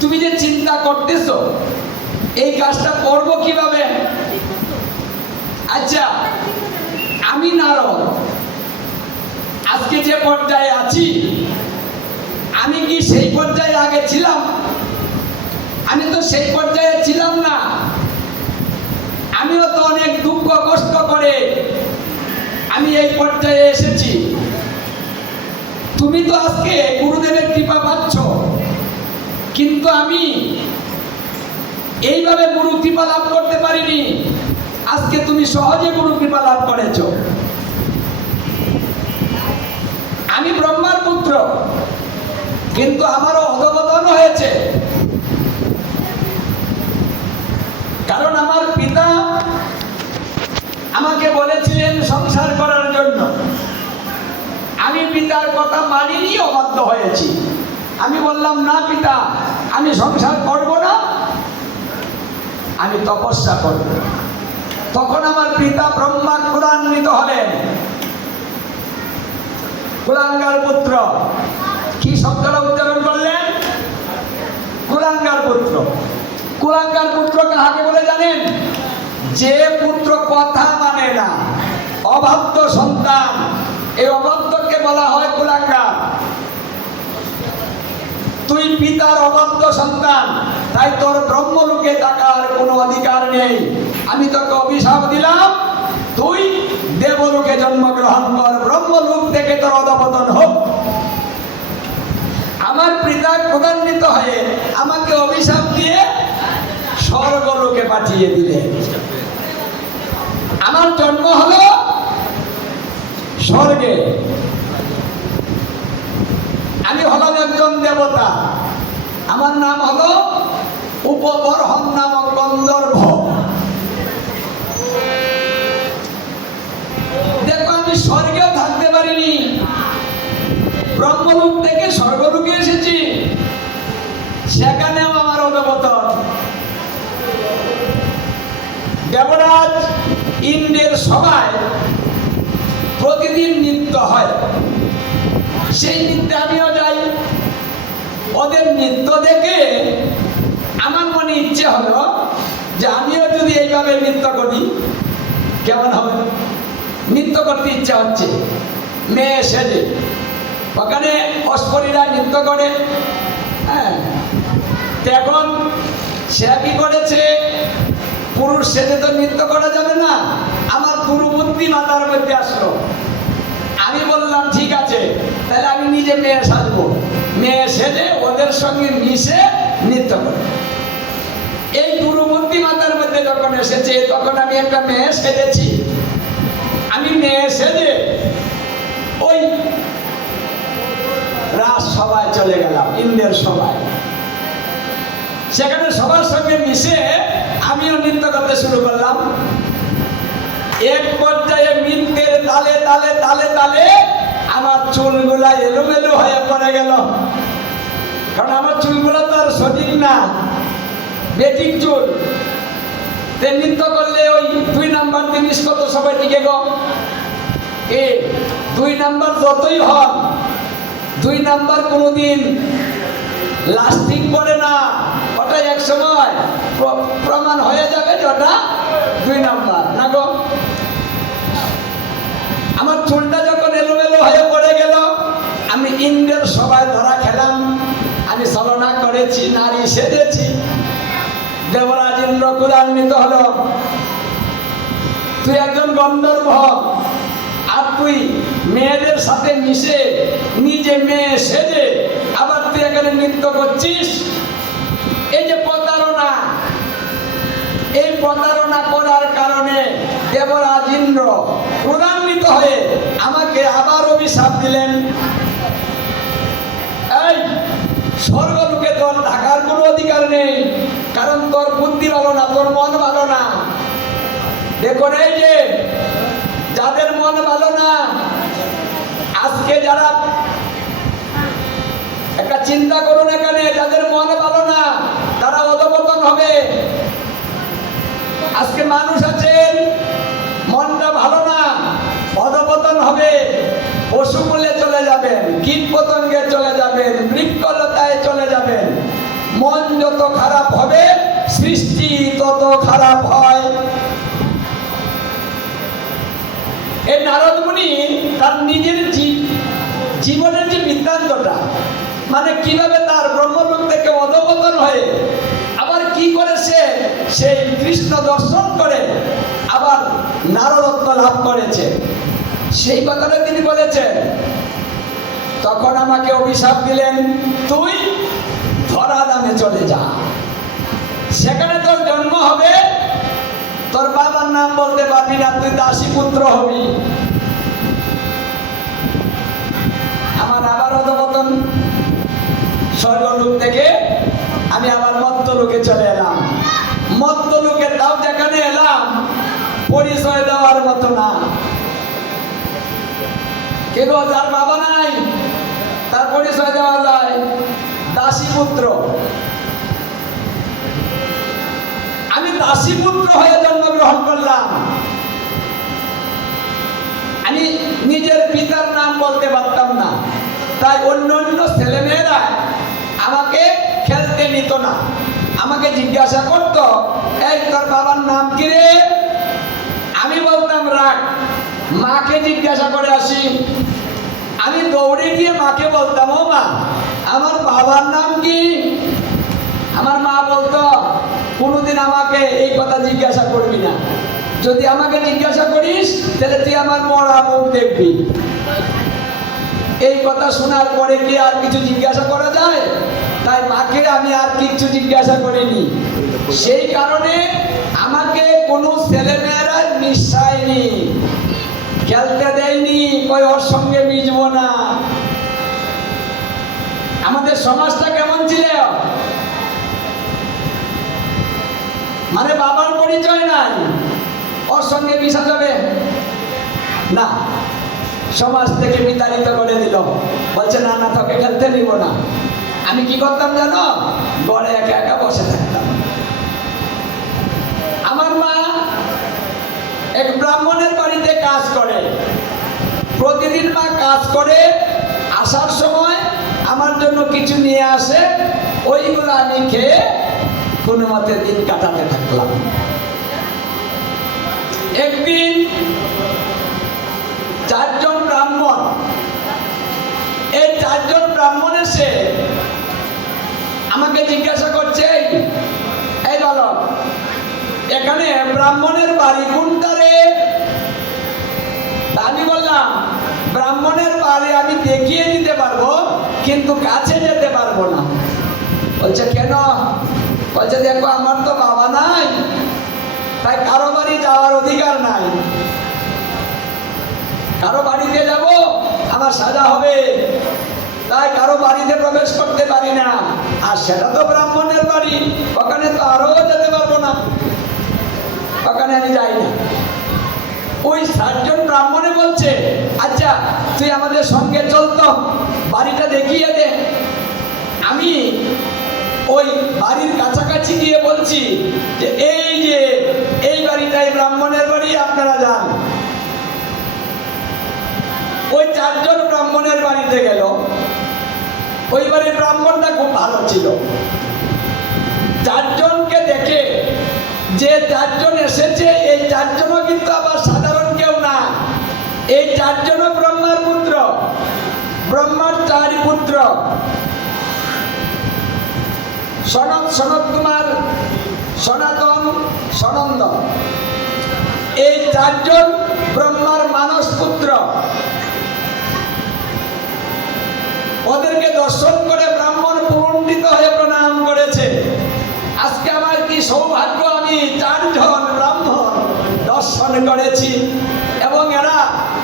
তুমি যে চিন্তা করতেছো এই কাজটা করবো কিভাবে? আচ্ছা, আমি নারদ আজকে যে পর্যায়ে আছি, আমি কি সেই পর্যায়ে আগে ছিলাম? আমি তো সেই পর্যায়ে ছিলাম না। আমিও তো অনেক দুঃখ কষ্ট করে আমি এই পর্যায়ে এসেছি। তুমি তো আজকে গুরুদেবের কৃপা পাচ্ছ, কিন্তু আমি এইভাবে গুরু কৃপা লাভ করতে পারিনি। আজকে তুমি সহজে গুরু কৃপা লাভ করেছ। আমি ব্রহ্মার পুত্র, কিন্তু আমারও অধঃপতন হয়েছে, কারণ আমার পিতা আমাকে বলেছিলেন সংসার করার জন্য। আমি পিতার কথা মানিনি, অবাধ্য হয়েছি। আমি বললাম, না পিতা, আমি সংসার করব না, আমি তপস্যা করব। তখন আমার পিতা ব্রহ্মা ক্রোধান্বিত হলেন। কুলাঙ্গার পুত্র, কি শব্দটা উচ্চারণ করলেন? কুলাঙ্গার পুত্র। কুলাঙ্গার পুত্র কাহাকে বলে জানেন? যে পুত্র কথা মানে না, অবাধ্য সন্তান। এই অবাধ্যকে বলা হয় কুলাঙ্গার। তুই পিতার অবাধ্য সন্তান, তাই তোর ব্রহ্মলোকে থাকার কোনো অধিকার নেই। আমি তোকে অভিশাপ দিলাম, তুই দেবলোকে জন্মগ্রহণ কর, ব্রহ্মলোক থেকে তোর অধঃপতন হোক। আমার পিতা ক্রোধান্বিত হয়ে আমাকে অভিশাপ দিয়ে স্বর্গলোকে পাঠিয়ে দিলেন। আমার জন্ম হলো স্বর্গে। আমি হলাম একজন দেবতা, আমার নাম হলো উপবর্হণ নামক গন্ধর্ব। দেখো, আমি স্বর্গেও থাকতে পারিনি, ব্রহ্মলোক থেকে স্বর্গলোকে এসেছি, সেখানেও আমার অধঃপতন। দেবরাজ ইন্দ্রের সভায় প্রতিদিন নৃত্য হয়, সেই নৃত্যে আমিও যাই। ওদের নৃত্য দেখে আমার মনে ইচ্ছে হলো যে আমিও যদি এইভাবে নৃত্য করি কেমন হবে। নৃত্য করতে ইচ্ছা হচ্ছে, মেয়ে সেজে। ওখানে অস্পরীরা নৃত্য করে। হ্যাঁ, এখন সে কি করেছে, পুরুষ সেজে তো নৃত্য করা যাবে না। আমার দুর্বুদ্ধি মাথার মধ্যে আসলো। আমি বললাম, ঠিক আছে, তাহলে আমি নিজে মেয়ে সাজবো। মেয়ে সেজে ওদের সঙ্গে মিশে নৃত্য করে। এই দুর্বুদ্ধি মাথার মধ্যে যখন এসেছে, তখন আমি একটা মেয়ে সেজেছি। আমি মেয়ে সেজে ওই রাজ সভায় চলে গেলাম, ইন্দ্রের সভায়। সেখানে সবার সঙ্গে মিশে আমিও নৃত্য করতে শুরু করলাম। এক পর্যায়ে নৃত্যের তালে তালে তালে তালে আমার চুলগুলা এলোমেলো হয়ে পড়ে গেল। কারণ আমার চুলগুলা তো আর সঠিক না, বেঠিক চুল। নৃত্য করলে ওই 2 নাম্বার জিনিস কত সবাই টিকে গো। 2 নাম্বার যতই হন, 2 নাম্বার কোনোদিন লাস্টিং করে না। ওটা এক সময় প্রমাণ হয়ে যাবে যে ওটা 2 নাম্বার না গো। আমার চুলটা যখন এলোমেলো হয়ে পড়ে গেল, আমি ইন্দ্রের সবাই ধরা খেলাম। আমি ছলনা করেছি, নারী সেজেছি। দেবরাজ ইন্দ্র ক্রোধান্বিত হলো, তুই একজন গন্ধর্ব, আর তুই মেয়েদের সাথে মিশে নিজে মেয়ে সেজে আবার তুই এখানে নৃত্য করছিস। এই যে প্রতারণা, এই প্রতারণা করার কারণে দেবরাজ ইন্দ্র ক্রোধান্বিত হয়ে আমাকে আবার অভিশাপ দিলেন। এই স্বর্গলোকে তোর থাকার কোনো অধিকার নেই, কারণ তোর বুদ্ধি ভালো না, তোর মন ভালো না। দেখুন, এই যে যাদের মন ভালো না, আজকে যারা একটা চিন্তা করুন, এখানে যাদের মন ভালো না তারা অধঃপতন হবে। আজকে মানুষ আছেন মনটা ভালো না, অধঃপতন হবে। পশুকুলে চলে যাবেন, কীট পতঙ্গে চলে যাবেন, বৃক্ষলতায় চলে যাবেন। মন যত খারাপ হবে সৃষ্টি তত খারাপ হয়। এই নারদ মুনি তার নিজের জীবনের যে বৃত্তান্তটা, মানে কিভাবে তার ব্রহ্মলোক থেকে অধঃপতন হয়ে আবার কি করে সেই কৃষ্ণ দর্শন করে আবার নারদত্ব লাভ করেছে, সেই কথাটা তিনি বলেছেন। তখন আমাকে অভিশাপ দিলেন, তুই ধরা নামে চলে যা, সেখানে তোর জন্ম হবে, তোর বাবার নাম বলতে পারবি না, তুই দাসী পুত্র হবি। আমার আবার অধঃপতন, স্বর্গলোক থেকে আমি আবার মর্ত্যলোকে চলে এলাম। মর্ত্যলোকে তাও যেখানে এলাম পরিচয় দেওয়ার মতো না। কেন? যার বাবা নাই তার পরিচয় দেওয়া যায় দাসী পুত্র। আমি দাসী পুত্র হয়ে জন্মগ্রহণ করলাম। আমি নিজের পিতার নাম বলতে পারতাম না, তাই অন্য অন্য ছেলেমেয়েরা আমাকে খেলতে নিত না। আমাকে জিজ্ঞাসা করতো, এই তোর বাবার নাম কি রে? আমি বলতাম রাখ, মাকে জিজ্ঞাসা করে আসি। আমি দৌড়ে গিয়ে মাকে বলতাম, ও মা, আমার বাবার নাম কি? আমার মা বলতো, কোনোদিন আমাকে এই কথা জিজ্ঞাসা করবি না, যদি আমাকে জিজ্ঞাসা করিস তাহলে তুই আমার মরা মুখ দেখবি। এই কথা শোনার পরে কি আর কিছু জিজ্ঞাসা করা যায়? তাই মাকে আমি আর কিছু জিজ্ঞাসা করিনি। সেই কারণে আমাকে কোনো ছেলেমেয়েরা মিশায়নি, খেলতে দেয়নি, কই ওর সঙ্গে মিশবো না। আমাদের সমাজটা কেমন ছিল? মানে বাবার পরিচয় নাই, ওর সঙ্গে মিশা যাবে না। সমাজ থেকে বিতাড়িত করে দিল, বলছে না না, তোকে খেলতে নিব না। আমি কি করতাম জানো? ঘরে একা একা বসে থাকতাম। আমার মা এক ব্রাহ্মণের বাড়িতে কাজ করে, প্রতিদিন মা কাজ করে আসার সময় আমার জন্য কিছু নিয়ে আসে, ওইগুলো আমি খেয়ে কোনো মতে দিন কাটাতে থাকলাম। একদিন চারজন ব্রাহ্মণ, এই চারজন ব্রাহ্মণ এসে আমাকে জিজ্ঞাসা করছে, এই বলো এখানে ব্রাহ্মণের বাড়ি কোনটা রে? আমি বললাম, ব্রাহ্মণের বাড়ি আমি দেখিয়ে দিতে পারবো, কিন্তু কাছে যেতে পারবো না। বলছে কেন? বলছে দেখো, আমার তো বাবা নাই, তাই কারো বাড়ি যাওয়ার অধিকার নাই। কারো বাড়িতে যাব আমার সাজা হবে, তাই কারো বাড়িতে প্রবেশ করতে পারি না। আর সেটা তো ব্রাহ্মণের বাড়ি, ওখানে তো আরো যেতে পারবো না, ওখানে আমি যাই না। ওই 7 জন ব্রাহ্মণে বলছে, আচ্ছা তুই আমাদের সঙ্গে চলতো, বাড়িটা দেখিয়ে দে। আমি ওই বাড়ির কাছাকাছি গিয়ে বলছি যে এই বাড়িটাই ব্রাহ্মণের বাড়ি, আপনারা যান। ওই 4 জন ব্রাহ্মণের বাড়িতে গেল। ওই বাড়ির ব্রাহ্মণটা খুব ভালো ছিল। 4 জনকে দেখে যে 4 জন এসেছে, এই 4 জনও কিন্তু আবার সাধারণ কেউ না। এই 4 জনও ব্রহ্মার পুত্র, ব্রহ্মার 4 পুত্র, সনত কুমার, সনাতন, সনন্দ। এই 4 জন ব্রহ্মার মানস পুত্র। ওদেরকে দর্শন করে ব্রাহ্মণ পুরন্ডিত হয়ে প্রণাম করেছে। আজকে আমার কি সৌভাগ্য, আমি 4 জন ব্রাহ্মণ দর্শন করেছি। এবং এরা